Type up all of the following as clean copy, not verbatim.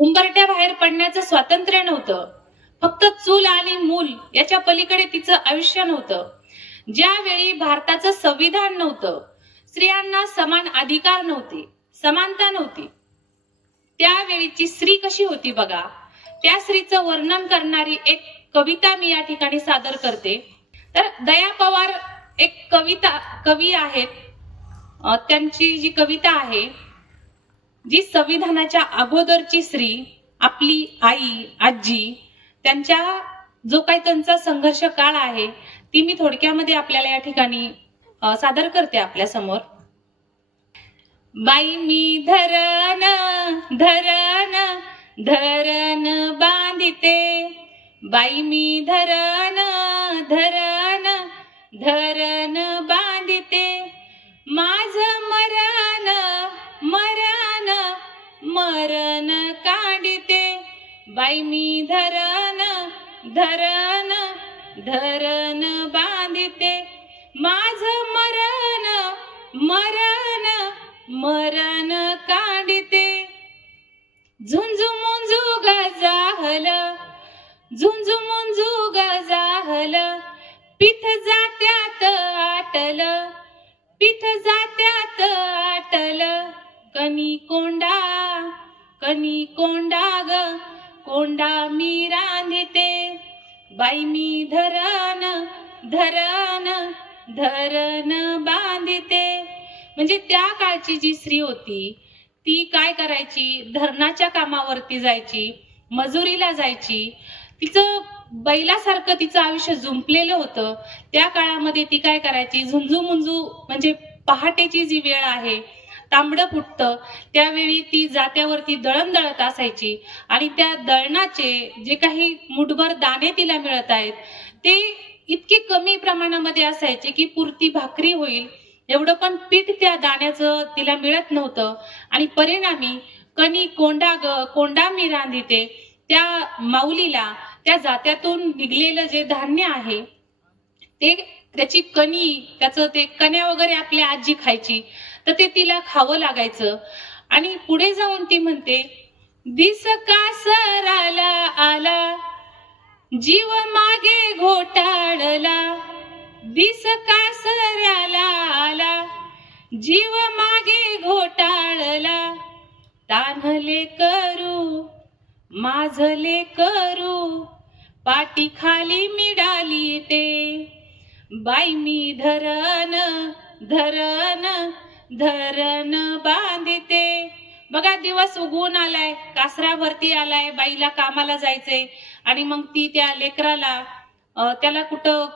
उंबरट्या बाहेर पडण्याचं स्वातंत्र्य नव्हतं. फक्त चूल आणि मूल याच्या पलीकडे तिचं आयुष्य नव्हतं. ज्यावेळी भारताचं संविधान नव्हतं, स्त्रियांना समान अधिकार नव्हते, समानता नव्हती, त्यावेळीची स्त्री कशी होती बघा. त्या स्त्रीचं वर्णन करणारी एक कविता मी या ठिकाणी सादर करते. तर दया पवार एक कवी आहेत. त्यांची जी कविता आहे, जी संविधानाच्या अगोदरची स्त्री, आपली आई, आजी, त्यांच्या जो काही त्यांचा संघर्ष काळ आहे, ती मी थोडक्यामध्ये आपल्याला या ठिकाणी सादर करते आपल्या समोर. बाई मी धरण धरण धरण बांधिते, बाई मी धरण धरण धरण बांधिते, माझ मरण मरण मरण काढिते, बाई मी धरण धरण धरण बांधिते, माझ मरण मरण मरण काढिते, झुंजू मुंजू गजाहल, झुंजू मुंजू गजाहल, पीठ जात्यात आटल, पीठ जात्यात आटल, कनी कोंडा ग कोंडा मी रांधिते, बाई मी धरण धरण धरण बांधिते. म्हणजे त्या काळची जी स्त्री होती, ती काय करायची, धरणाच्या कामावरती जायची, मजुरीला जायची. तिचं बैलासारखं तिचं आयुष्य जुंपलेलं होतं. त्या काळामध्ये ती काय करायची, झुंजू मुंजू म्हणजे पहाटेची जी वेळ आहे, तांबडं फुटतं, त्यावेळी ती जात्यावरती दळण दळत असायची आणि त्या दळणाचे जे काही मुठभर दाणे तिला मिळत आहेत, ते इतके कमी प्रमाणामध्ये असायचे की पुरती भाकरी होईल एवढं पण पीठ त्या दाण्याचं तिला मिळत नव्हतं. आणि परिणामी कणी कोंडा ग कोंडा मी रांधिते, त्या माऊलीला त्या जात्यातून निघलेलं जे धान्य आहे, ते त्याची कणी, त्याचं ते कण्या वगैरे आपली आजी खायची, तर ते तिला खावं लागायचं. आणि पुढे जाऊन ती म्हणते, दिस कासराला आला, जीव मागे घोटाळला, दिस कासऱ्याला आला, जीव मागे घोटाळला, तान्हले करू माझले करू, पाठी खाली मिडाली ते, बाई मी धरण धरण धरण बांधिते. बघा, दिवस उगवून आलाय, कासरावरती आलाय, बाईला कामाला जायचंय आणि मग ती त्या लेकराला, त्याला कुठं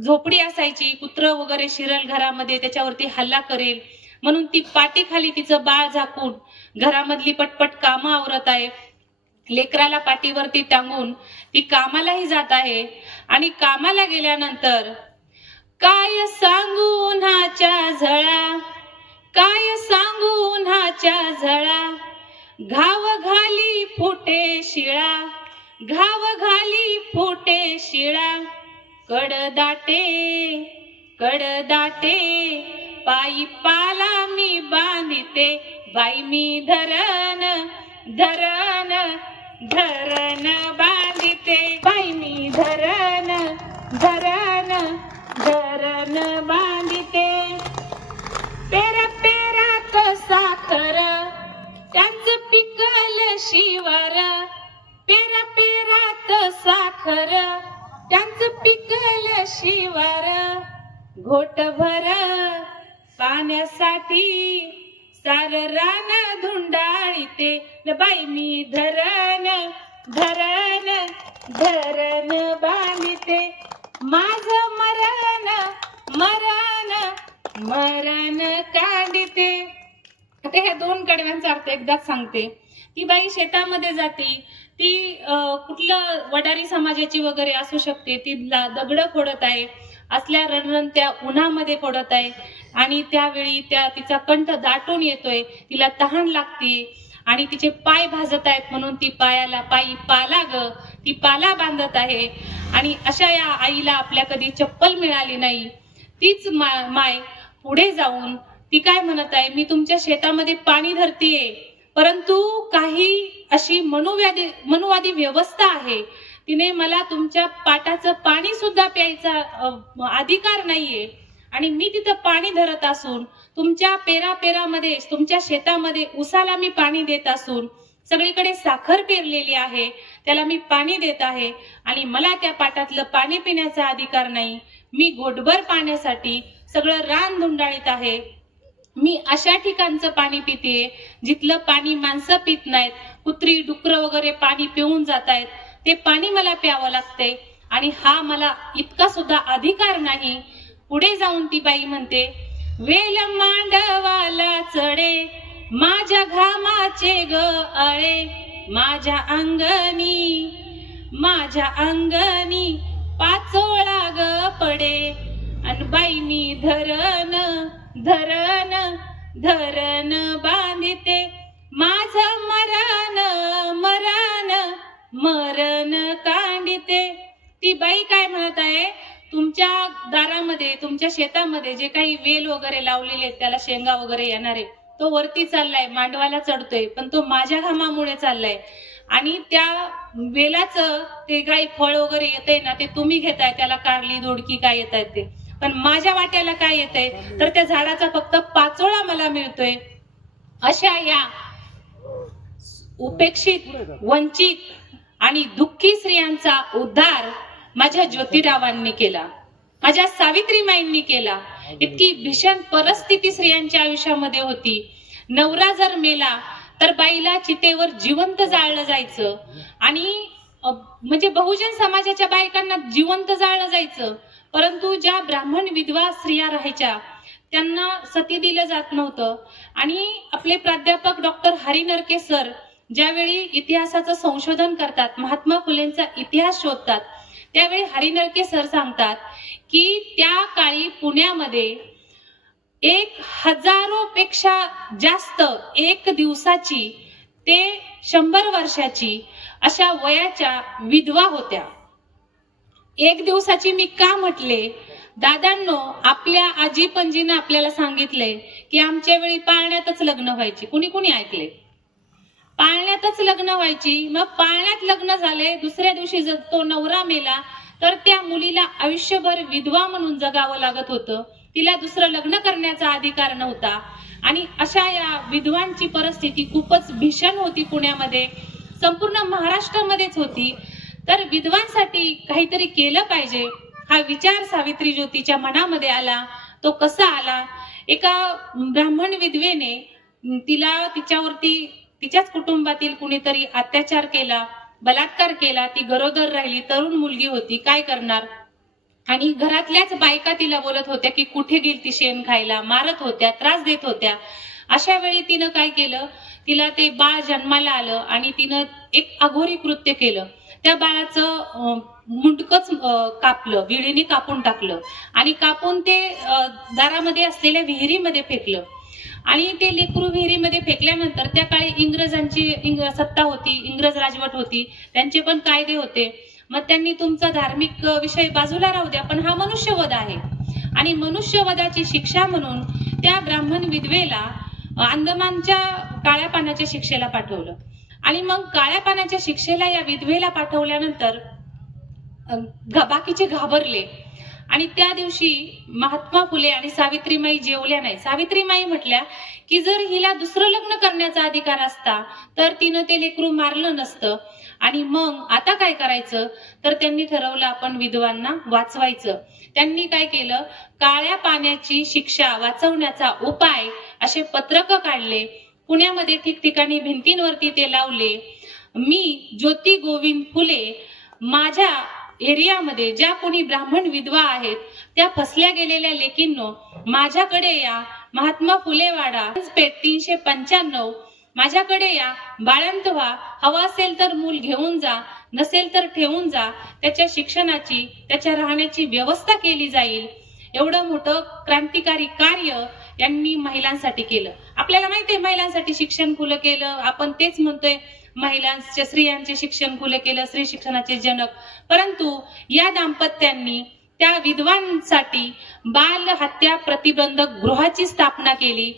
झोपडी असायची, कुत्र वगैरे शिरल घरामध्ये, त्याच्यावरती हल्ला करेल म्हणून ती पाठीखाली तिचं बाळ झाकून घरामधली पटपट कामं आवरत आहे. लेकराला पाठीवरती टांगून ती कामालाही जात आहे. आणि कामाला गेल्यानंतर काय सांगू उन्हाच्या झळा, काय सांगू उन्हाच्या झळा, घाव घाली फुटे शिळा, घाव घाली फुटे शिळा, कडदाटे पायी पाला मी बांधिते, बाई मी धरण धरण धरण बांधिते, बाई मी धरण धरण धरण बांधिते. पेरा पेरात साखर, त्यांचं पिकल शिवार, पेरा पेरात साखर, त्यांचं पिकल शिवार, घोटभर पाण्यासाठी सार रान धुंडाळीते, बाई मी धरण धरण धरण बांधिते, माझ मरण मरण मरण काढिते. आता ह्या दोन कडव्यांचा अर्थ एकदाच सांगते. ती बाई शेतामध्ये जाते, ती कुठलं वडारी समाजाची वगैरे असू शकते, ती दगड फोडत आहे, असल्या रणरणत्या उन्हामध्ये फोडत आहे आणि त्यावेळी तिचा कंठ दाटून येतोय, तिला तहान लागते आणि तिचे पाय भाजत आहेत म्हणून ती पायी पाला ग ती पाला बांधत आहे. आणि अशा या आईला आपल्या कधी चप्पल मिळाली नाही. तीच माय पुढे जाऊन ती काय म्हणत आहे, मी तुमच्या शेतामध्ये पाणी धरतीये, परंतु काही अशी मनुवादी व्यवस्था आहे, तिने मला तुमच्या पाटाचं पाणी सुद्धा प्यायचा अधिकार नाहीये. आणि मी तिथं पाणी धरत असून, तुमच्या पेरामध्ये, तुमच्या शेतामध्ये उसाला मी पाणी देत असून, सगळीकडे साखर पेरलेली आहे, त्याला मी पाणी देत आहे आणि मला त्या पाटातलं पाणी पिण्याचा अधिकार नाही. मी घोटभर पाण्यासाठी सगळं रान धुंडाळीत आहे. मी अशा ठिकाणचं पाणी पिते जिथलं पाणी माणसं पित नाहीत, कुत्री डुकर वगैरे पाणी पिऊन जात आहेत, ते पाणी मला प्यावं लागते आणि हा मला इतका सुद्धा अधिकार नाही. पुढे जाऊन ती बाई म्हणते, वेल मांडवाला चढे माझ्या घामाचे ग आळे, माझ्या अंगणी पाचोळा ग पडे, अन बाई मी धरण बांधिते माझं मरण कांडिते. ती बाई काय म्हणत आहे, तुमच्या दारामध्ये, तुमच्या शेतामध्ये जे काही वेल वगैरे लावलेले आहेत, त्याला शेंगा वगैरे येणारे, तो वरती चाललाय, मांडवाला चढतोय, पण तो माझ्या घामामुळे चाललाय. आणि त्या वेलाचं ते काही फळ वगैरे येतंय ना, ते तुम्ही घेताय, त्याला कारली दोडकी काय येत आहेत ते, पण माझ्या वाट्याला काय येतंय, तर त्या झाडाचा फक्त पाचोळा मला मिळतोय. अशा या उपेक्षित, वंचित आणि दुःखी स्त्रियांचा उद्धार माझ्या ज्योतिरावांनी केला, माझ्या सावित्रीमाईंनी केला. इतकी भीषण परिस्थिती स्त्रियांच्या आयुष्यामध्ये होती. नवरा जर मेला तर बाईला चितेवर जिवंत जाळलं जायचं आणि म्हणजे बहुजन समाजाच्या बायकांना जिवंत जाळलं जायचं. परंतु ज्या ब्राह्मण विधवा स्त्रिया राहायच्या त्यांना सती दिलं जात नव्हतं. आणि आपले प्राध्यापक डॉक्टर हरी नरके सर ज्यावेळी इतिहासाचं संशोधन करतात, महात्मा फुलेंचा इतिहास शोधतात, त्यावेळी हरी नरके सर सांगतात की त्या काळी पुण्यामध्ये 1000 पेक्षा जास्त एक दिवसाची ते 100 वर्षाची अशा वयाच्या विधवा होत्या. एक दिवसाची मी का म्हटले, दादांनो, आपल्या आजी पणजीनं आपल्याला सांगितलंय की आमच्या वेळी पाळण्यातच लग्न व्हायची. कुणी कुणी ऐकले? पाळण्यातच लग्न व्हायची. मग पाळण्यात लग्न झाले, दुसऱ्या दिवशी जर तो नवरा मेला तर त्या मुलीला आयुष्यभर विधवा म्हणून जगावं लागत होतं. तिला दुसरं लग्न करण्याचा अधिकार नव्हता. आणि अशा या विधवांची परिस्थिती खूपच भीषण होती. पुण्यामध्ये, संपूर्ण महाराष्ट्रामध्येच होती. तर विधवांसाठी काहीतरी केलं पाहिजे हा विचार सावित्री ज्योतीच्या मनामध्ये आला. तो कसा आला? एका ब्राह्मण विधवेने तिच्यावरती तिच्याच कुटुंबातील कुणीतरी अत्याचार केला, बलात्कार केला. ती गरोदर राहिली, तरुण मुलगी होती, काय करणार? आणि घरातल्याच बायका तिला बोलत होत्या की कुठे गेली ती शेण खायला, मारत होत्या, त्रास देत होत्या. अशा वेळी तिनं काय केलं, तिला ते बाळ जन्माला आलं आणि तिनं एक अघोरी कृत्य केलं. त्या बाळाचं मुंडकच कापलं, विळीने कापून टाकलं आणि कापून ते दारामध्ये असलेल्या विहिरीमध्ये फेकलं. आणि ते लेकरू विहिरीमध्ये फेकल्यानंतर, त्या काळी इंग्रजांची सत्ता होती, इंग्रज राजवट होती, त्यांचे पण कायदे होते. मग त्यांनी तुमचा धार्मिक विषय बाजूला राहू द्या, पण हा मनुष्यवध आहे आणि मनुष्यवधाची शिक्षा म्हणून त्या ब्राह्मण विधवेला अंदमानच्या काळ्या पानाच्या शिक्षेला पाठवलं. आणि मग काळ्या पानाच्या शिक्षेला या विधवेला पाठवल्यानंतर बाकीचे घाबरले. आणि त्या दिवशी महात्मा फुले आणि सावित्रीमाई जेवल्या नाही. सावित्रीमाई म्हटल्या की जर हिला दुसरं लग्न करण्याचा अधिकार असता तर तिनं ते लेकरू मारलं नसतं. आणि मग आता काय करायचं, तर त्यांनी ठरवलं आपण विधवांना वाचवायचं. त्यांनी काय केलं, काळ्या पाण्याची शिक्षा वाचवण्याचा उपाय असे पत्रक काढले. पुण्यामध्ये ठिकठिकाणी भिंतींवरती ते लावले. मी ज्योती गोविंद फुले, माझ्या एरियामध्ये ज्या कोणी ब्राह्मण विधवा आहेत त्या फसल्या गेलेल्या लेकींनो, माझ्याकडे या. महात्मा फुलेवाडा पेठ 395, माझ्याकडे या, बाळंत व्हा. हवा असेल तर मूल घेऊन जा, नसेल तर ठेवून जा. त्याच्या शिक्षणाची, त्याच्या राहण्याची व्यवस्था केली जाईल. एवढं मोठं क्रांतिकारी कार्य यांनी महिलांसाठी केलं. आपल्याला माहितीये महिलांसाठी शिक्षण खुलं केलं. आपण तेच म्हणतोय, महिलांच्या, स्त्रियांचे शिक्षण खुले केलं, स्त्री शिक्षणाचे जनक. परंतु या दाम्पत्यांनी त्या विधवांसाठी बाल हत्या प्रतिबंधक गृहाची स्थापना केली.